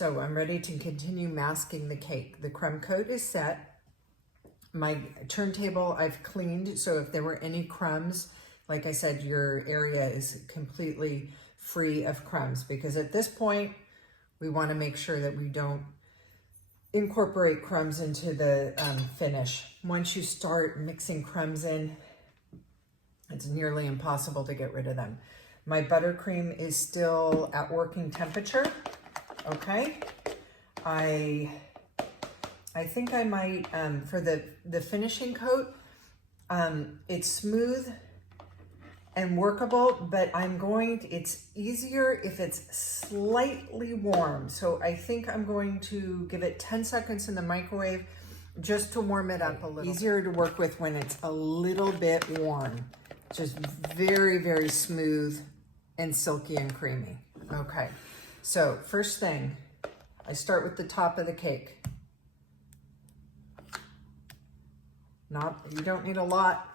So I'm ready to continue masking the cake. The crumb coat is set. My turntable I've cleaned, so if there were any crumbs, like I said, your area is completely free of crumbs, because at this point, we want to make sure that we don't incorporate crumbs into the finish. Once you start mixing crumbs in, it's nearly impossible to get rid of them. My buttercream is still at working temperature, okay? I think I might, for the finishing coat, it's smooth and workable, but it's easier if it's slightly warm. So I think I'm going to give it 10 seconds in the microwave just to warm it up a little. Easier to work with when it's a little bit warm. Just very, very smooth and silky and creamy. Okay, so first thing, I start with the top of the cake. You don't need a lot.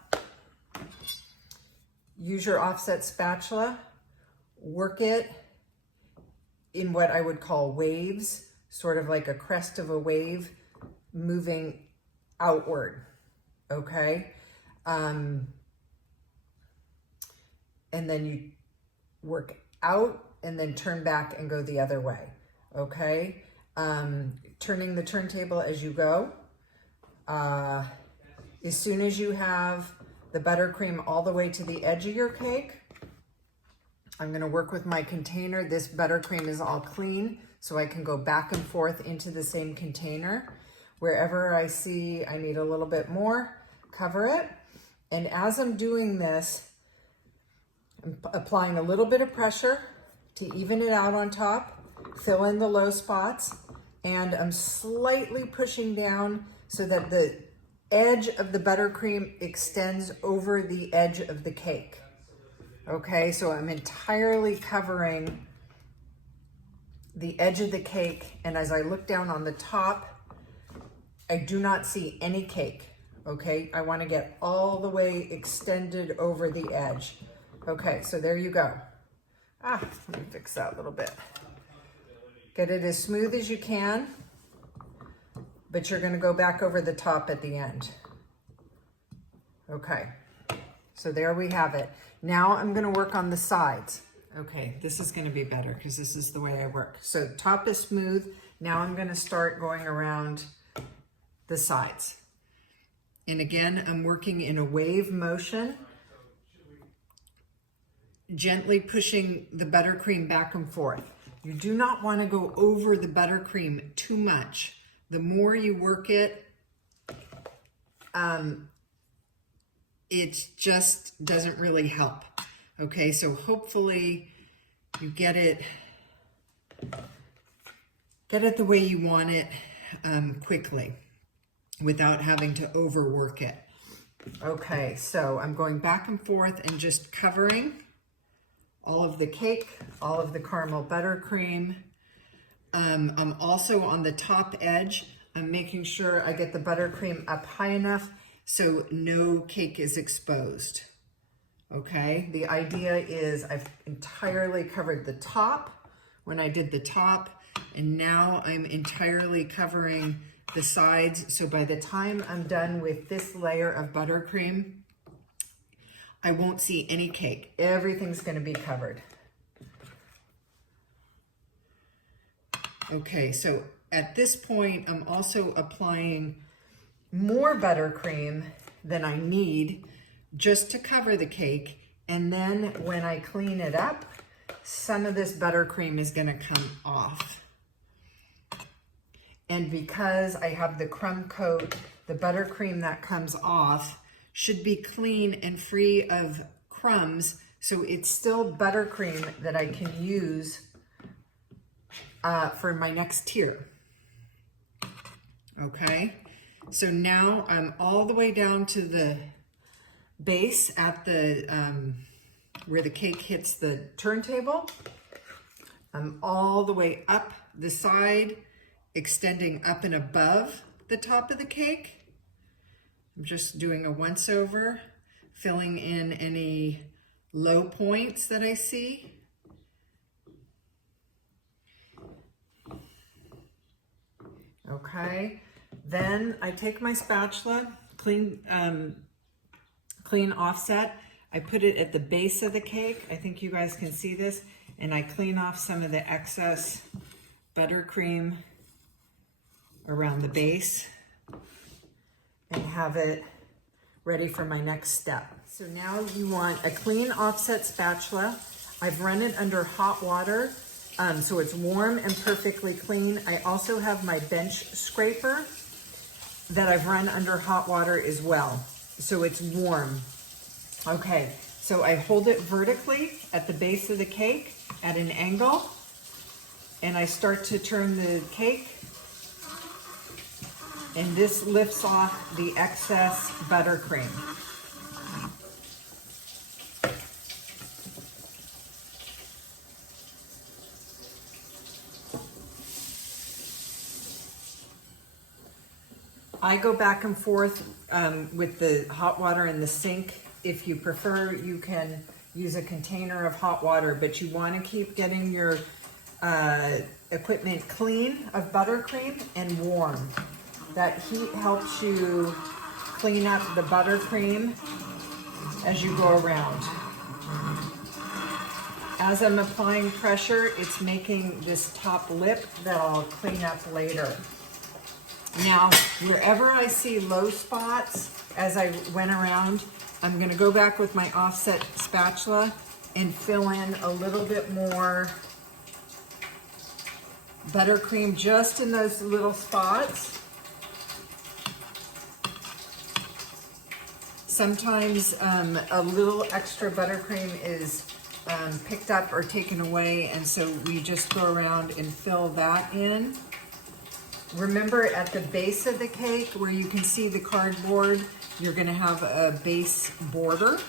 Use your offset spatula, work it in what I would call waves, sort of like a crest of a wave, moving outward, okay? And then you work out and then turn back and go the other way, okay? Turning the turntable as you go. As soon as you have the buttercream all the way to the edge of your cake, I'm gonna work with my container. This buttercream is all clean, so I can go back and forth into the same container. Wherever I see I need a little bit more, cover it. And as I'm doing this, I'm applying a little bit of pressure to even it out on top, fill in the low spots, and I'm slightly pushing down so that the edge of the buttercream extends over the edge of the cake. Okay, so I'm entirely covering the edge of the cake, and as I look down on the top, I do not see any cake. Okay, I want to get all the way extended over the edge. Okay, so there you go. Let me fix that a little bit. Get it as smooth as you can, but you're gonna go back over the top at the end. Okay, so there we have it. Now I'm gonna work on the sides. Okay, this is gonna be better because this is the way I work. So top is smooth. Now I'm gonna start going around the sides. And again, I'm working in a wave motion, gently pushing the buttercream back and forth. You do not wanna go over the buttercream too much. The more you work it, it just doesn't really help. Okay, so hopefully you get it the way you want it quickly without having to overwork it. Okay, so I'm going back and forth and just covering all of the cake, all of the caramel buttercream. I'm also on the top edge. I'm making sure I get the buttercream up high enough so no cake is exposed. Okay, the idea is I've entirely covered the top when I did the top, and now I'm entirely covering the sides. So by the time I'm done with this layer of buttercream, I won't see any cake. Everything's gonna be covered. Okay, so at this point, I'm also applying more buttercream than I need just to cover the cake. And then when I clean it up, some of this buttercream is gonna come off. And because I have the crumb coat, the buttercream that comes off should be clean and free of crumbs. So it's still buttercream that I can use for my next tier. Okay, so now I'm all the way down to the base at the where the cake hits the turntable. I'm all the way up the side, extending up and above the top of the cake. I'm just doing a once over, filling in any low points that I see. Okay, then I take my spatula, clean offset. I put it at the base of the cake. I think you guys can see this. And I clean off some of the excess buttercream around the base and have it ready for my next step. So now you want a clean offset spatula. I've run it under hot water, so it's warm and perfectly clean. I also have my bench scraper that I've run under hot water as well, so it's warm. Okay, so I hold it vertically at the base of the cake at an angle, and I start to turn the cake, and this lifts off the excess buttercream. I go back and forth with the hot water in the sink. If you prefer, you can use a container of hot water, but you want to keep getting your equipment clean of buttercream and warm. That heat helps you clean up the buttercream as you go around. As I'm applying pressure, it's making this top lip that I'll clean up later. Now, wherever I see low spots as I went around, I'm going to go back with my offset spatula and fill in a little bit more buttercream just in those little spots. Sometimes a little extra buttercream is picked up or taken away, and so we just go around and fill that in. Remember, at the base of the cake where you can see the cardboard, you're going to have a base border,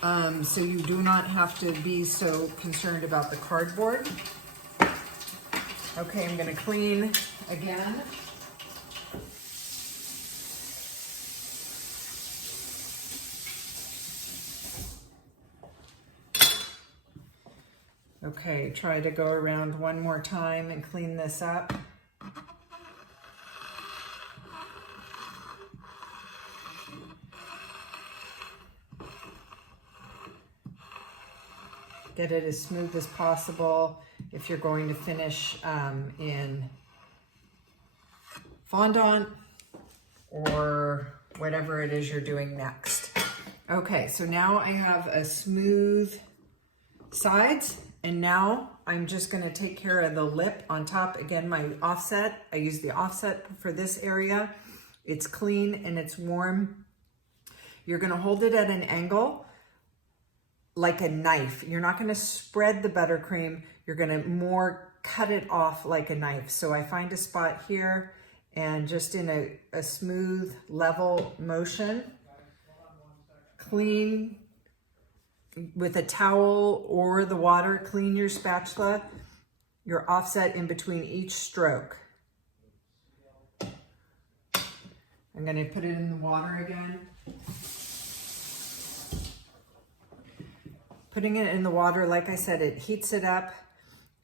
so you do not have to be so concerned about the cardboard. Okay, I'm going to clean again. Okay, try to go around one more time and clean this up. Get it as smooth as possible if you're going to finish in fondant or whatever it is you're doing next. Okay, so now I have a smooth sides, and now I'm just going to take care of the lip on top. Again, my offset, I use the offset for this area. It's clean and it's warm. You're going to hold it at an angle like a knife. You're not going to spread the buttercream. You're going to more cut it off like a knife. So I find a spot here and just in a smooth, level motion, clean with a towel or the water, clean your spatula, your offset in between each stroke. I'm going to put it in the water again. Putting it in the water, like I said, it heats it up,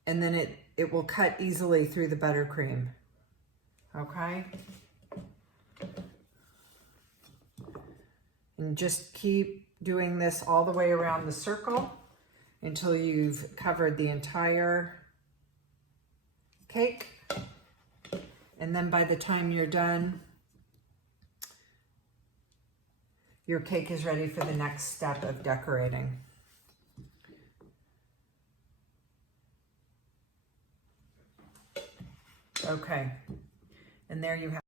and then it will cut easily through the buttercream. Okay? And just keep doing this all the way around the circle until you've covered the entire cake. And then by the time you're done, your cake is ready for the next step of decorating. Okay, and there you have